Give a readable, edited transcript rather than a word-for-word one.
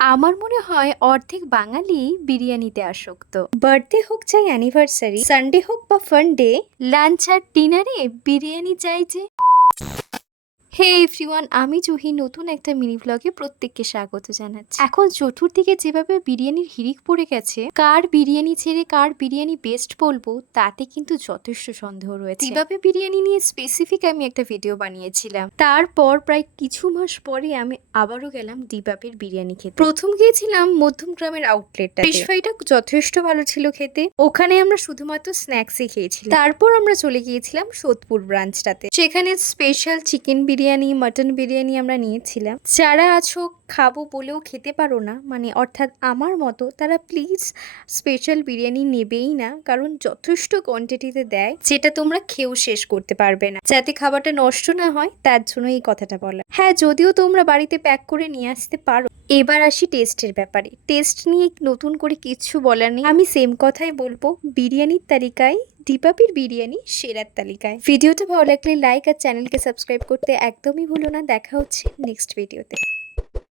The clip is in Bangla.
আমার মনে হয় অর্ধেক বাঙালি বিরিয়ানিতে আসক্ত। বার্থডে হোক চাই অ্যানিভার্সারি, সানডে হোক বা ফান্ডে, লাঞ্চ আর ডিনারে বিরিয়ানি চাই যে। হে এভরিওয়ান, আমি জুহি নতুন একটা মিনি ব্লগে প্রত্যেককে স্বাগত জানাচ্ছি। এখন চতুর্দিকে যেভাবে বিরিয়ানির হিড়িক পড়ে গেছে, কার বিরিয়ানি ছেড়ে কার বিরিয়ানি বেস্ট বলবো তাতে কিন্তু যথেষ্ট সন্দেহ রয়েছে। কিভাবে বিরিয়ানি নিয়ে স্পেসিফিক আমি একটা ভিডিও বানিয়েছিলাম, তারপর প্রায় কিছু মাস পরে আমি আবারও গেলাম দিবাপের বিরিয়ানি খেতে। প্রথম গিয়েছিলাম মধ্যম গ্রামের আউটলেটটা, ফিশ ফ্রাইটা যথেষ্ট ভালো ছিল খেতে। ওখানে আমরা শুধুমাত্র স্ন্যাক্সই খেয়েছিলাম। তারপর আমরা চলে গিয়েছিলাম সোদপুর ব্রাঞ্চটাতে, সেখানে special chicken biryani, mutton biryani আমরা নিয়েছিলাম। যারা আছো খাবো বলেও খেতে পারো না, মানে অর্থাৎ আমার মতো, তারা প্লিজ স্পেশাল বিরিয়ানি নেবেই না, কারণ যথেষ্ট কোয়ান্টিটিতে দেয়, যেটা তোমরা খেয়েও শেষ করতে পারবে না। যাতে খাবারটা নষ্ট না হয় তার জন্য এই কথাটা বলা। হ্যাঁ, যদিও তোমরা বাড়িতে প্যাক করে নিয়ে আসতে পারো। এবার আসি টেস্টের ব্যাপারে। টেস্ট নিয়ে নতুন করে কিচ্ছু বলার নেই, আমি সেম কথাই বলবো। বিরিয়ানির তালিকায় দিবাপির বিরিয়ানি সেরার তালিকায়। ভিডিওটা ভালো লাগলে লাইক আর চ্যানেলকে সাবস্ক্রাইব করতে একদমই ভুলো না। দেখা হচ্ছে নেক্সট ভিডিওতে।